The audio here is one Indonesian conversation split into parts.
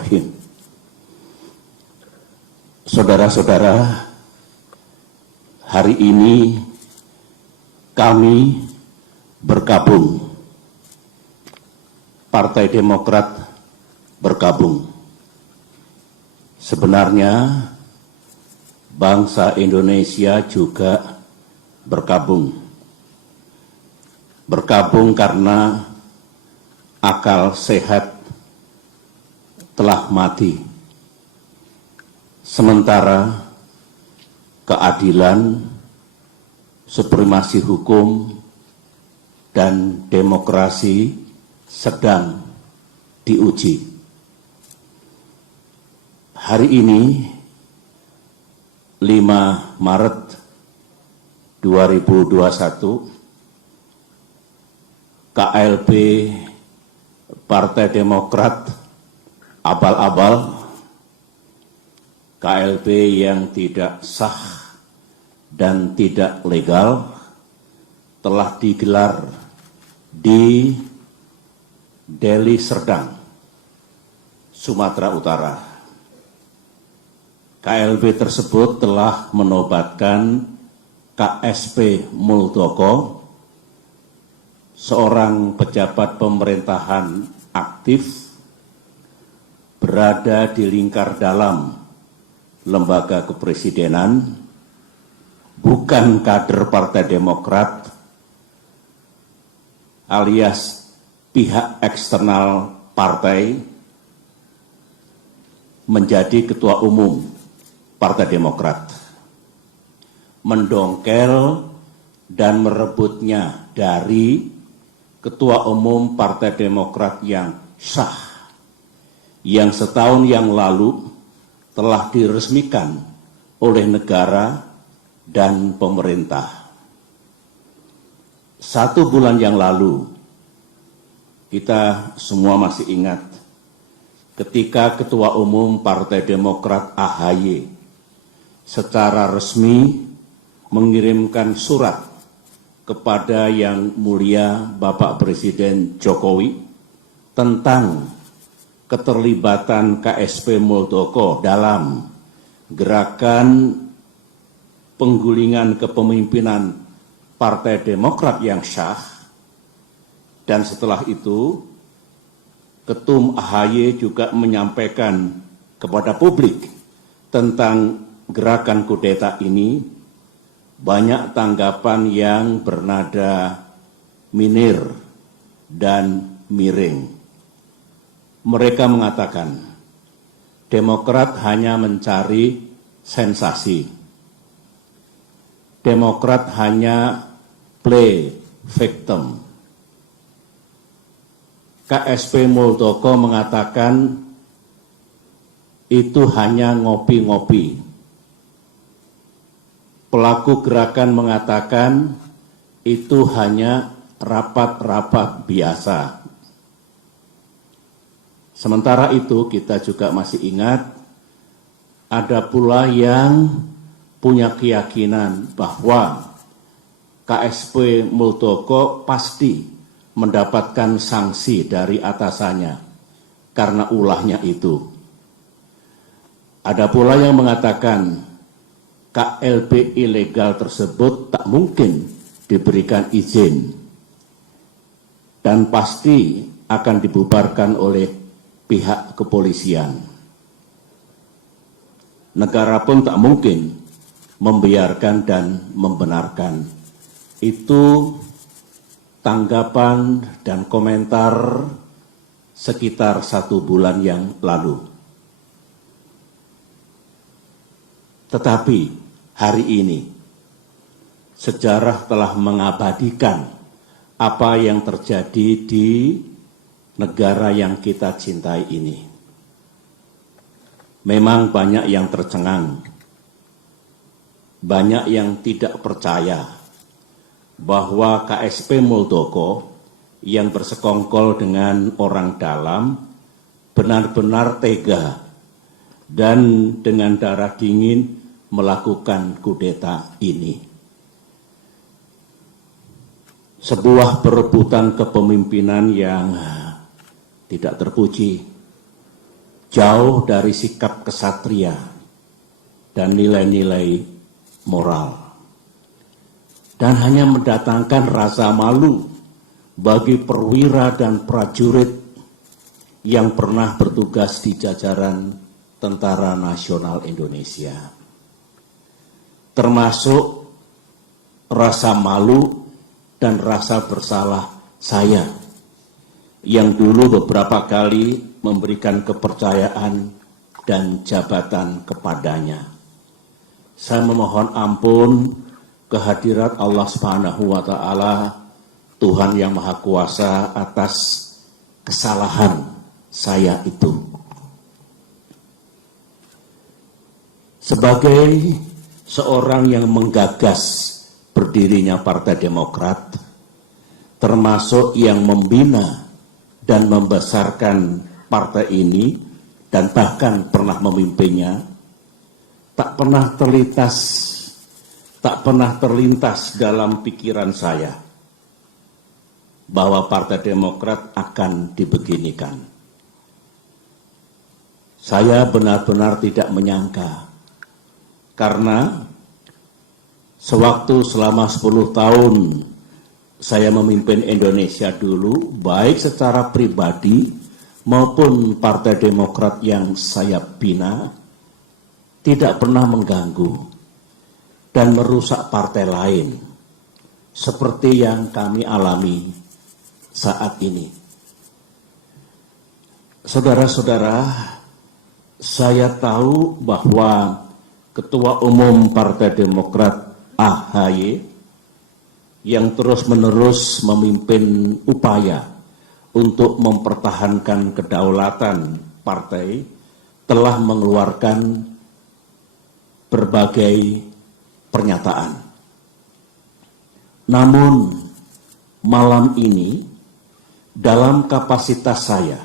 Bismillahirrahmanirrahim. Saudara-saudara, hari ini kami bergabung, Partai Demokrat bergabung. Sebenarnya bangsa Indonesia juga bergabung. Bergabung karena akal sehat telah mati. Sementara keadilan, supremasi hukum, dan demokrasi sedang diuji. Hari ini, 5 Maret 2021, KLB Partai Demokrat abal-abal, KLB yang tidak sah dan tidak legal telah digelar di Deli Serdang, Sumatera Utara. KLB tersebut telah menobatkan KSP Muldoko, seorang pejabat pemerintahan aktif berada di lingkar dalam lembaga kepresidenan, bukan kader Partai Demokrat, alias pihak eksternal partai, menjadi ketua umum Partai Demokrat, mendongkel dan merebutnya dari ketua umum Partai Demokrat yang sah, yang setahun yang lalu telah diresmikan oleh negara dan pemerintah. 1 bulan yang lalu, kita semua masih ingat ketika Ketua Umum Partai Demokrat AHY secara resmi mengirimkan surat kepada Yang Mulia Bapak Presiden Jokowi tentang keterlibatan KSP Muldoko dalam gerakan penggulingan kepemimpinan Partai Demokrat yang sah. Dan setelah itu, Ketum AHY juga menyampaikan kepada publik tentang gerakan kudeta ini. Banyak tanggapan yang bernada minir dan miring. Mereka mengatakan, Demokrat hanya mencari sensasi. Demokrat hanya play victim. KSP Muldoko mengatakan itu hanya ngopi-ngopi. Pelaku gerakan mengatakan itu hanya rapat-rapat biasa. Sementara itu kita juga masih ingat ada pula yang punya keyakinan bahwa KSP Muldoko pasti mendapatkan sanksi dari atasannya karena ulahnya itu. Ada pula yang mengatakan KLB ilegal tersebut tak mungkin diberikan izin dan pasti akan dibubarkan oleh pihak kepolisian. Negara pun tak mungkin membiarkan dan membenarkan. Itu tanggapan dan komentar sekitar 1 bulan yang lalu. Tetapi hari ini sejarah telah mengabadikan apa yang terjadi di negara yang kita cintai ini. Memang banyak yang tercengang, banyak yang tidak percaya bahwa KSP Muldoko yang bersekongkol dengan orang dalam benar-benar tega dan dengan darah dingin melakukan kudeta ini. Sebuah perebutan kepemimpinan yang tidak terpuji, jauh dari sikap kesatria dan nilai-nilai moral, dan hanya mendatangkan rasa malu bagi perwira dan prajurit yang pernah bertugas di jajaran Tentara Nasional Indonesia. Termasuk rasa malu dan rasa bersalah saya yang dulu beberapa kali memberikan kepercayaan dan jabatan kepadanya. Saya memohon ampun kehadirat Allah Subhanahu wa Ta'ala, Tuhan yang Maha Kuasa, atas kesalahan saya itu. Sebagai seorang yang menggagas berdirinya Partai Demokrat, termasuk yang membina dan membesarkan partai ini dan bahkan pernah memimpinnya, tak pernah terlintas dalam pikiran saya bahwa Partai Demokrat akan dibeginikan. Saya benar-benar tidak menyangka, karena sewaktu selama 10 tahun saya memimpin Indonesia dulu, baik secara pribadi maupun Partai Demokrat yang saya bina, tidak pernah mengganggu dan merusak partai lain seperti yang kami alami saat ini. Saudara-saudara, saya tahu bahwa Ketua Umum Partai Demokrat AHY yang terus-menerus memimpin upaya untuk mempertahankan kedaulatan partai telah mengeluarkan berbagai pernyataan. Namun malam ini dalam kapasitas saya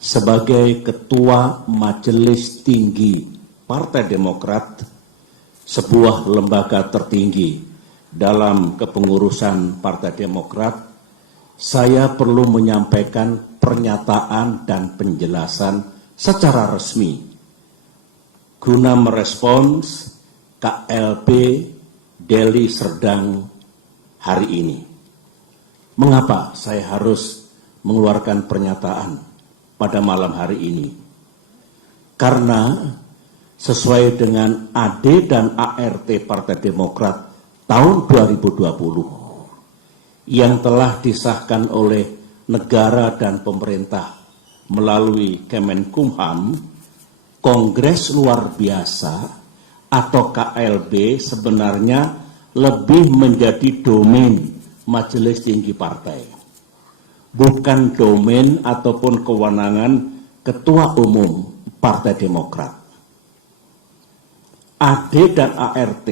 sebagai Ketua Majelis Tinggi Partai Demokrat, sebuah lembaga tertinggi dalam kepengurusan Partai Demokrat, saya perlu menyampaikan pernyataan dan penjelasan secara resmi guna merespons KLB Deli Serdang hari ini. Mengapa saya harus mengeluarkan pernyataan pada malam hari ini? Karena sesuai dengan AD dan ART Partai Demokrat tahun 2020 yang telah disahkan oleh negara dan pemerintah melalui Kemenkumham, Kongres Luar Biasa atau KLB sebenarnya lebih menjadi domain Majelis Tinggi Partai, bukan domain ataupun kewenangan Ketua Umum Partai Demokrat. AD dan ART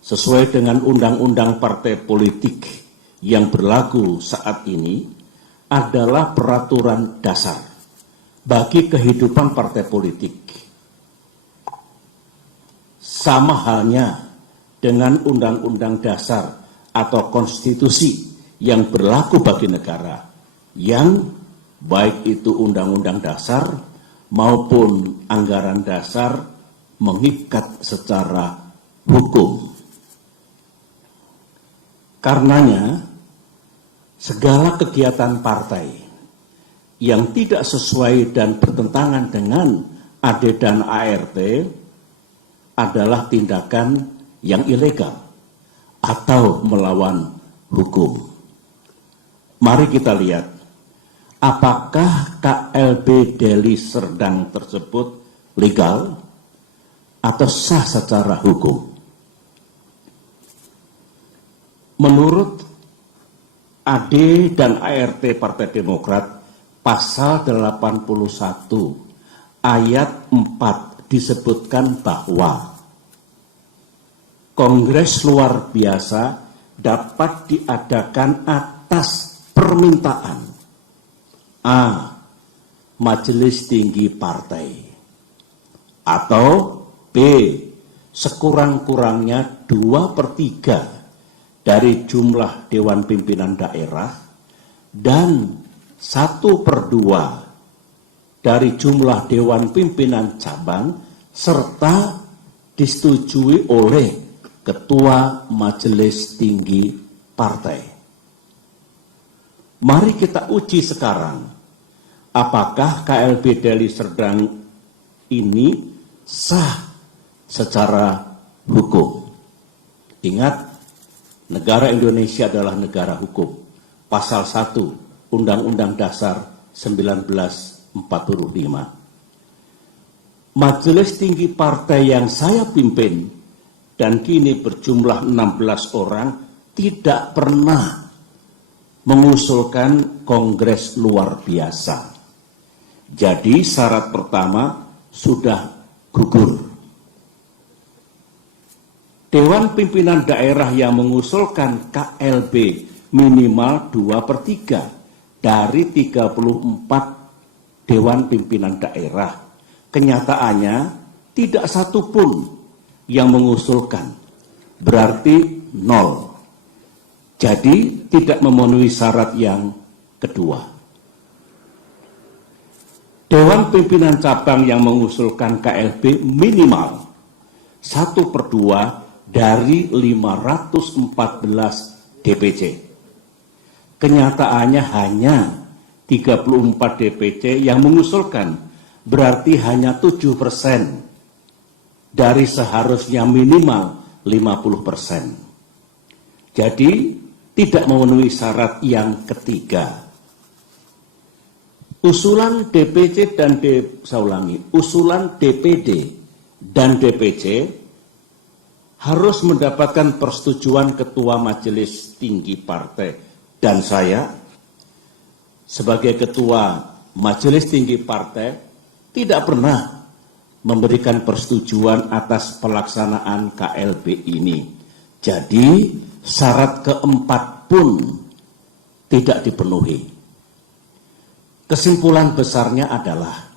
sesuai dengan undang-undang partai politik yang berlaku saat ini adalah peraturan dasar bagi kehidupan partai politik. Sama halnya dengan undang-undang dasar atau konstitusi yang berlaku bagi negara, yang baik itu undang-undang dasar maupun anggaran dasar mengikat secara hukum. Karenanya, segala kegiatan partai yang tidak sesuai dan bertentangan dengan AD dan ART adalah tindakan yang ilegal atau melawan hukum. Mari kita lihat, apakah KLB Deli Serdang tersebut legal atau sah secara hukum. Menurut AD dan ART Partai Demokrat, pasal 81 ayat 4 disebutkan bahwa Kongres Luar Biasa dapat diadakan atas permintaan A. Majelis Tinggi Partai, atau B. sekurang-kurangnya 2/3 dari jumlah Dewan Pimpinan Daerah dan 1/2 dari jumlah Dewan Pimpinan Cabang serta disetujui oleh Ketua Majelis Tinggi Partai. Mari kita uji sekarang, apakah KLB Deli Serdang ini sah secara hukum. Ingat, negara Indonesia adalah negara hukum. Pasal 1 Undang-Undang Dasar 1945. Majelis Tinggi Partai yang saya pimpin dan kini berjumlah 16 orang tidak pernah mengusulkan kongres luar biasa. Jadi syarat pertama sudah gugur. Dewan Pimpinan Daerah yang mengusulkan KLB minimal 2/3 dari 34 Dewan Pimpinan Daerah. Kenyataannya tidak satu pun yang mengusulkan, berarti 0. Jadi tidak memenuhi syarat yang kedua. Dewan Pimpinan Cabang yang mengusulkan KLB minimal 1/2 dari 514 DPC. Kenyataannya hanya 34 DPC yang mengusulkan, berarti hanya 7% dari seharusnya minimal 50%. Jadi tidak memenuhi syarat yang ketiga. Usulan DPC dan usulan DPD dan DPC harus mendapatkan persetujuan Ketua Majelis Tinggi Partai. Dan saya, sebagai Ketua Majelis Tinggi Partai, tidak pernah memberikan persetujuan atas pelaksanaan KLB ini. Jadi, syarat keempat pun tidak dipenuhi. Kesimpulan besarnya adalah,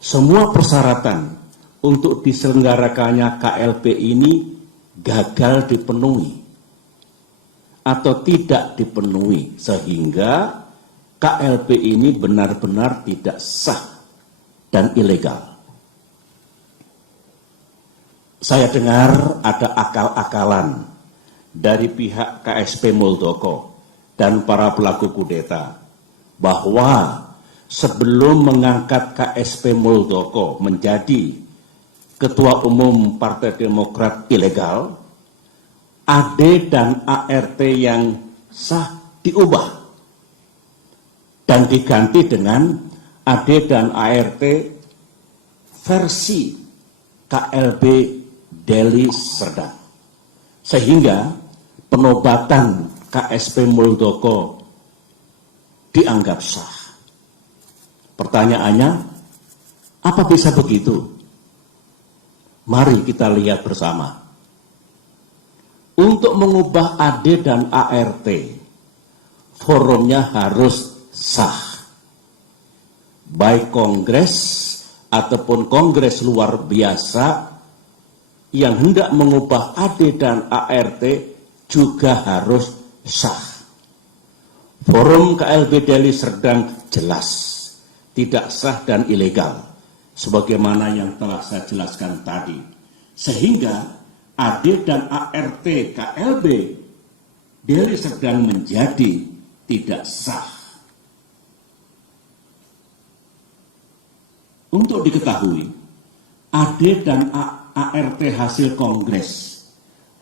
semua persyaratan untuk diselenggarakannya KLB ini gagal dipenuhi atau tidak dipenuhi, sehingga KLB ini benar-benar tidak sah dan ilegal. Saya dengar ada akal-akalan dari pihak KSP Muldoko dan para pelaku kudeta bahwa sebelum mengangkat KSP Muldoko menjadi Ketua Umum Partai Demokrat ilegal, AD dan ART yang sah diubah dan diganti dengan AD dan ART versi KLB Deli Serdang. Sehingga penobatan KSP Muldoko dianggap sah. Pertanyaannya, apa bisa begitu? Mari kita lihat bersama. Untuk mengubah AD dan ART, forumnya harus sah. Baik kongres ataupun kongres luar biasa yang hendak mengubah AD dan ART juga harus sah. Forum KLB Deli Serdang jelas tidak sah dan ilegal, sebagaimana yang telah saya jelaskan tadi. Sehingga AD dan ART KLB Deli Serdang menjadi tidak sah. Untuk diketahui, AD dan ART hasil kongres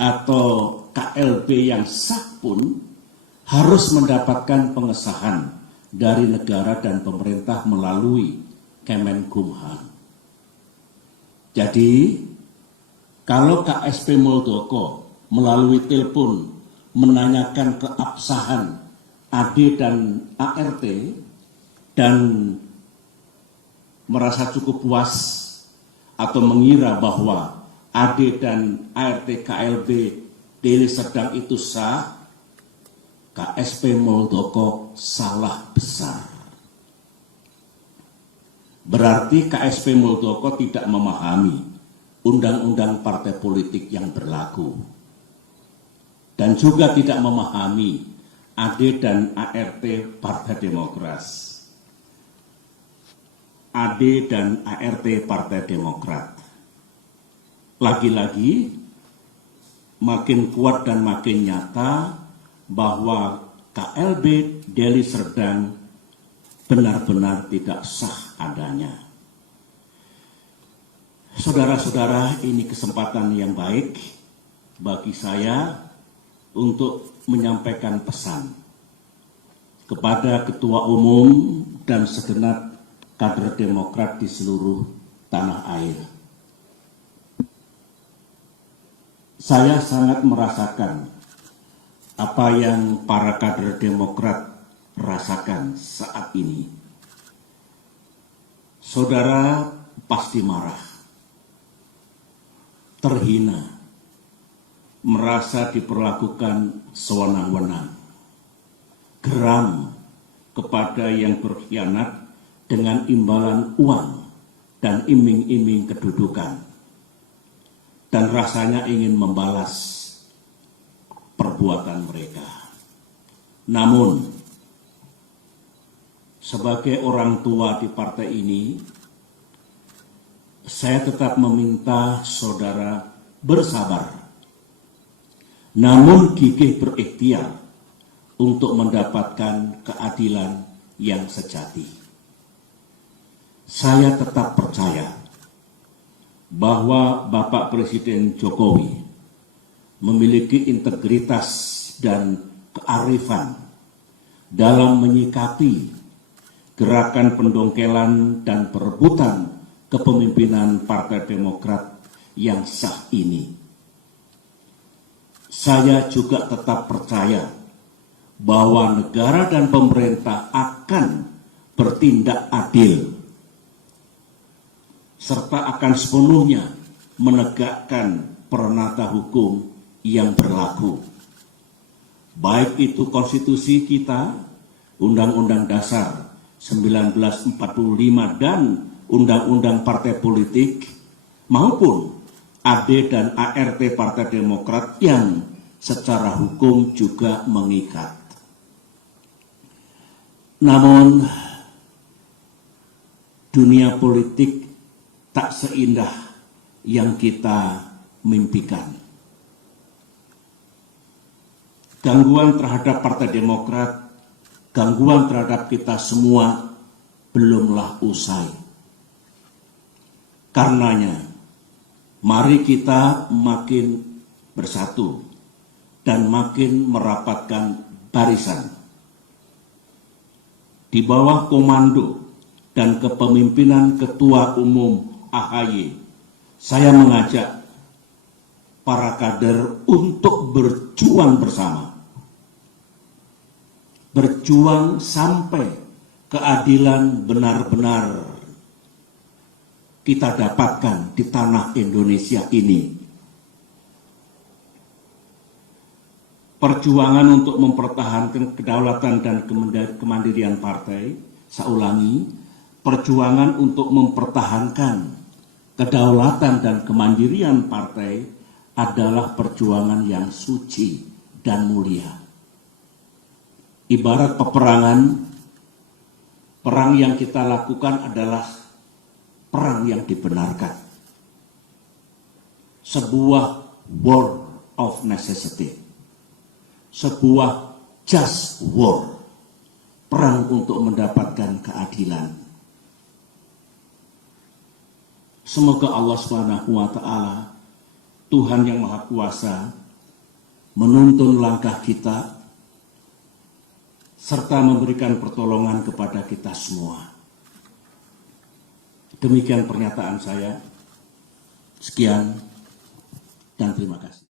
atau KLB yang sah pun harus mendapatkan pengesahan dari negara dan pemerintah melalui Kemenkumham. Jadi, kalau KSP Muldoko melalui telepon menanyakan keabsahan AD dan ART dan merasa cukup puas atau mengira bahwa AD dan ART KLB Deli Serdang itu sah, KSP Muldoko salah besar. Berarti KSP Muldoko tidak memahami undang-undang partai politik yang berlaku. Dan juga tidak memahami AD dan ART Partai Demokrat. AD dan ART Partai Demokrat. Lagi-lagi makin kuat dan makin nyata bahwa KLB Deli Serdang benar-benar tidak sah adanya. Saudara-saudara, ini kesempatan yang baik bagi saya untuk menyampaikan pesan kepada Ketua Umum dan segenap kader Demokrat di seluruh tanah air. Saya sangat merasakan apa yang para kader Demokrat rasakan saat ini. Saudara pasti marah, terhina, merasa diperlakukan sewenang-wenang, geram kepada yang berkhianat dengan imbalan uang dan iming-iming kedudukan, dan rasanya ingin membalas perbuatan mereka. Namun, sebagai orang tua di partai ini, saya tetap meminta saudara bersabar, namun gigih berikhtiar untuk mendapatkan keadilan yang sejati. Saya tetap percaya bahwa Bapak Presiden Jokowi memiliki integritas dan kearifan dalam menyikapi gerakan pendongkelan dan perebutan kepemimpinan Partai Demokrat yang sah ini. Saya juga tetap percaya bahwa negara dan pemerintah akan bertindak adil serta akan sepenuhnya menegakkan peranata hukum yang berlaku. Baik itu konstitusi kita, Undang-Undang Dasar 1945 dan Undang-Undang Partai Politik, maupun AD dan ART Partai Demokrat yang secara hukum juga mengikat. Namun, dunia politik tak seindah yang kita mimpikan. Gangguan terhadap Partai Demokrat, gangguan terhadap kita semua belumlah usai. Karenanya, mari kita makin bersatu dan makin merapatkan barisan. Di bawah komando dan kepemimpinan Ketua Umum AHY, saya mengajak para kader untuk berjuang bersama. Berjuang sampai keadilan benar-benar kita dapatkan di tanah Indonesia ini. Perjuangan untuk mempertahankan kedaulatan dan kemandirian partai, saya ulangi, perjuangan untuk mempertahankan kedaulatan dan kemandirian partai adalah perjuangan yang suci dan mulia. Ibarat peperangan, perang yang kita lakukan adalah perang yang dibenarkan. Sebuah war of necessity. Sebuah just war. Perang untuk mendapatkan keadilan. Semoga Allah SWT, Tuhan yang Maha Kuasa, menuntun langkah kita, serta memberikan pertolongan kepada kita semua. Demikian pernyataan saya. Sekian dan terima kasih.